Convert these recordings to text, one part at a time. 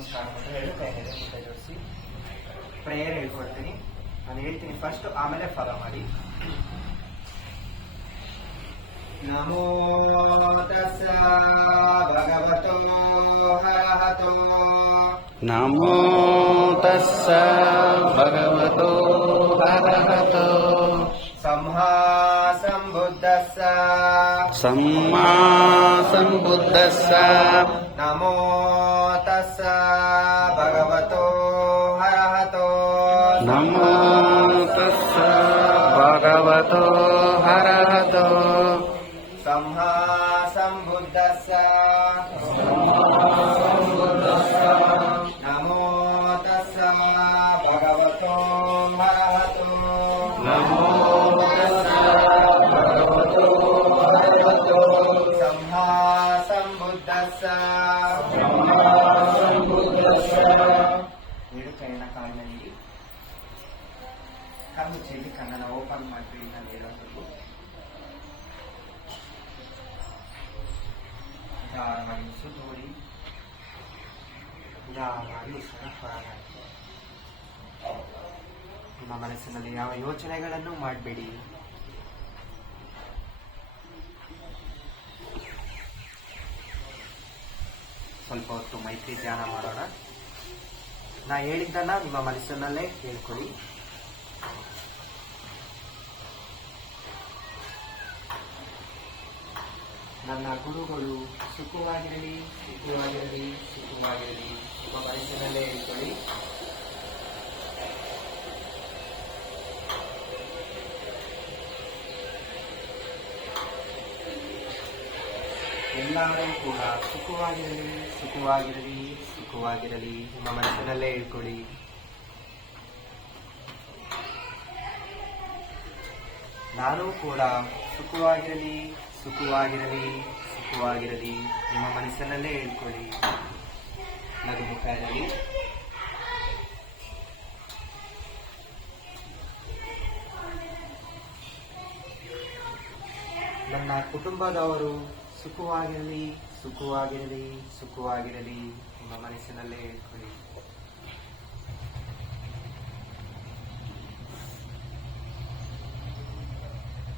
ನಮಸ್ಕಾರ ಅಂತ ಹೇಳಿ ಕೈ ಮುಂದೆ ಜೋಡಿಸಿ ಪ್ರೇಯರ್ ಹೇಳ್ಕೊಡ್ತೀನಿ. ನಾನು ಹೇಳ್ತೀನಿ ಫಸ್ಟ್, ಆಮೇಲೆ ಫಾಲೋ ಮಾಡಿ. ನಮೋ ತಸ್ಸ ಭಗವತೋ ಅರಹತೋ ನಮೋ ತಸ್ಸ ಭಗವತೋ ಅರಹತೋ ಸಮ್ಮಾ ಸಂಬುದ್ದಸ್ಸ ಸಮ್ಮಾ ಸಂಬುದ್ದಸ್ಸ ನಮೋ ತಸ್ಸ ಭಗವತೋ ಅರಹತೋ ನಮೋ ತಸ್ಸ ಭಗವತೋ ಅರಹತೋ ಸಮ್ಮಾ ಸಂಬುದ್ದಸ್ಸ ನಮೋ ತಸ್ಸ ಭಗವತೋ ಅರಹತೋ ನಮೋ ಸಮ್ಮಾ ಸಂಬುದ್ದಸ್ಸ. ಎರಡು ಕೈನ ಕಾಲಿನಲ್ಲಿ ಕಣ್ಣು ಚೆಲ್ಲಿ ಕಣ್ಣನ್ನು ಓಪನ್ ಮಾಡಿ ನಾನು ಹೇಳೋದು ನಿಧಾನವಾಗಿ ಸುತ್ತೋಡಿ, ನಿಧಾನವಾಗಿ ಉಸಿರನ್ನು ಹೊರಹಾಕಿ. ನಿಮ್ಮ ಮನಸ್ಸಿನಲ್ಲಿ ಯಾವ ಯೋಚನೆಗಳನ್ನು ಮಾಡಬೇಡಿ. ಸ್ವಲ್ಪ ಹೊತ್ತು ಮೈತ್ರಿ ಧ್ಯಾನ ಮಾಡೋಣ. ನಾ ಹೇಳಿದ್ದನ್ನ ನಿಮ್ಮ ಮನಸ್ಸಿನಲ್ಲೇ ಹೇಳ್ಕೊಳ್ಳಿ. ನನ್ನ ಗುರುಗಳು ಸುಖವಾಗಿರಲಿ, ಸುಖವಾಗಿರಲಿ, ಸುಖವಾಗಿರಲಿ. ನಿಮ್ಮ ಮನಸ್ಸಿನಲ್ಲೇ ಹೇಳ್ಕೊಳ್ಳಿ. ಎಲ್ಲರೂ ಕೂಡ ಸುಖವಾಗಿರಲಿ, ಸುಖವಾಗಿರಲಿ, ಸುಖವಾಗಿರಲಿ. ನಿಮ್ಮ ಮನಸ್ಸಿನಲ್ಲೇ ಹೇಳ್ಕೊಳ್ಳಿ. ನಾನು ಕೂಡ ಸುಖವಾಗಿರಲಿ, ಸುಖವಾಗಿರಲಿ, ಸುಖವಾಗಿರಲಿ. ನಿಮ್ಮ ಮನಸ್ಸಿನಲ್ಲೇ ಹೇಳ್ಕೊಳ್ಳಿ. ನಗುಮುಖ ಇರಲಿ. ನನ್ನ ಕುಟುಂಬದವರು ಸುಖವಾಗಿರಲಿ, ಸುಖವಾಗಿರಲಿ, ಸುಖವಾಗಿರಲಿ. ನಿಮ್ಮ ಮನಸ್ಸಿನಲ್ಲೇ ಹೇಳ್ಕೊಳ್ಳಿ.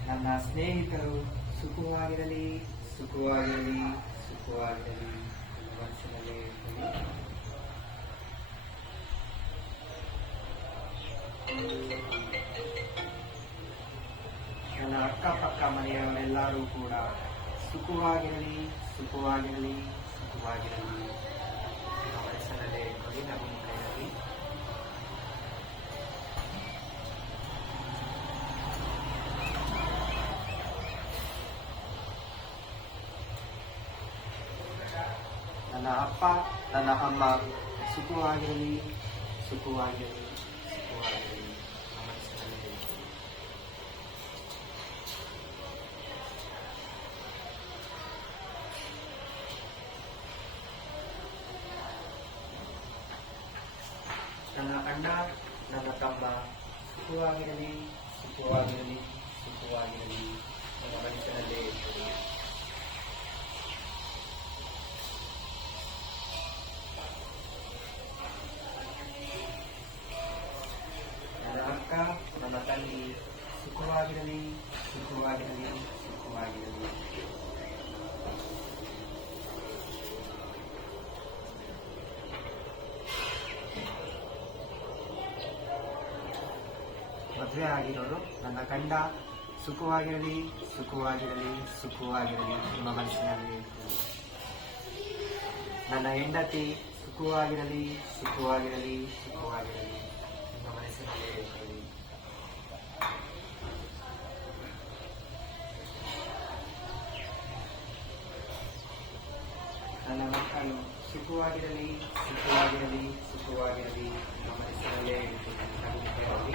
ನನ್ನ ಸ್ನೇಹಿತರು ಸುಖವಾಗಿರಲಿ, ಸುಖವಾಗಿರಲಿ, ಸುಖವಾಗಿರಲಿ. ನಿಮ್ಮ ಮನಸ್ಸಿನಲ್ಲೇ ಹೇಳ್ಕೊಳ್ಳಿ. ನನ್ನ ಅಕ್ಕಪಕ್ಕ ಮನೆಯವರೆಲ್ಲರೂ ಕೂಡ ಸುಖವಾಗಿರಲಿ, ಸುಖವಾಗಿರಲಿ, ಸುಖವಾಗಿರಲಿ. ನಿಮ್ಮ ಮನಸ್ಸಿನಲ್ಲೇ ಹೇಳ್ಕೊಳ್ಳಿ. ನಗುಮುಖ ಇರಲಿ. ನನ್ನ ಅಪ್ಪ, ನನ್ನ ಅಮ್ಮ ಸುಖವಾಗಿರಲಿ, ಸುಖವಾಗಿರಲಿ, ಸುಖವಾಗಿರಲಿ. ನಿಮ್ಮ ಮನಸ್ಸಿನಲ್ಲೇ ಹೇಳ್ಕೊಳ್ಳಿ. ನನ್ನ ಅಣ್ಣ, ನನ್ನ ತಮ್ಮ ಸುಖವಾಗಿರಲಿ, ಸುಖವಾಗಿರಲಿ, ಸುಖವಾಗಿರಲಿ. ನನ್ನ ಮನಸ್ಸಿನಲ್ಲೇ ಹೇಳ್ಕೊಳ್ಳಿ. ನನ್ನ ಅಕ್ಕ, ನನ್ನ ತಂಗಿ ಸುಖವಾಗಿರಲಿ, ಸುಖವಾಗಿರಲಿ, ಸುಖವಾಗಿರಲಿ. ಮದುವೆ ಆಗಿರೋರು, ನನ್ನ ಗಂಡ ಸುಖವಾಗಿರಲಿ, ಸುಖವಾಗಿರಲಿ, ಸುಖವಾಗಿರಲಿ. ನಿಮ್ಮ ಮನಸ್ಸಿನಲ್ಲಿ ಹೇಳ್ಕೊಳ್ಳಿ. ನನ್ನ ಹೆಂಡತಿ ಸುಖವಾಗಿರಲಿ, ಸುಖವಾಗಿರಲಿ, ಸುಖವಾಗಿರಲಿ. ನಿಮ್ಮ ಮನಸ್ಸಿನಲ್ಲಿ ಹೇಳ್ಕೊಳ್ಳಿ. ನನ್ನ ಮಕ್ಕಳು ಸುಖವಾಗಿರಲಿ, ಸುಖವಾಗಿರಲಿ, ಸುಖವಾಗಿರಲಿ. ನಿಮ್ಮ ಮನಸ್ಸಿನಲ್ಲೇ ಹೇಳ್ಕೊಳ್ಳಿ. ನಗುಮುಖವಾಗಿ.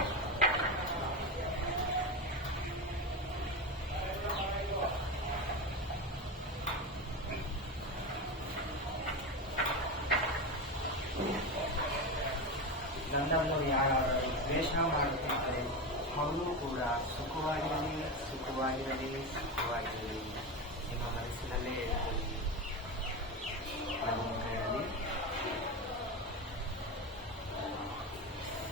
ನನ್ನನ್ನು ಯಾರಾದರೂ ದ್ವೇಷ ಮಾಡುತ್ತಿದ್ದರೆ ಅವರು ಕೂಡ ಸುಖವಾಗಿರಲಿ, ಸುಖವಾಗಿರಲಿ, ಸುಖವಾಗಿರಲಿ. ನಿಮ್ಮ ಮನಸ್ಸಿನಲ್ಲೇ ಹೇಳ್ಕೊಳ್ಳಿ.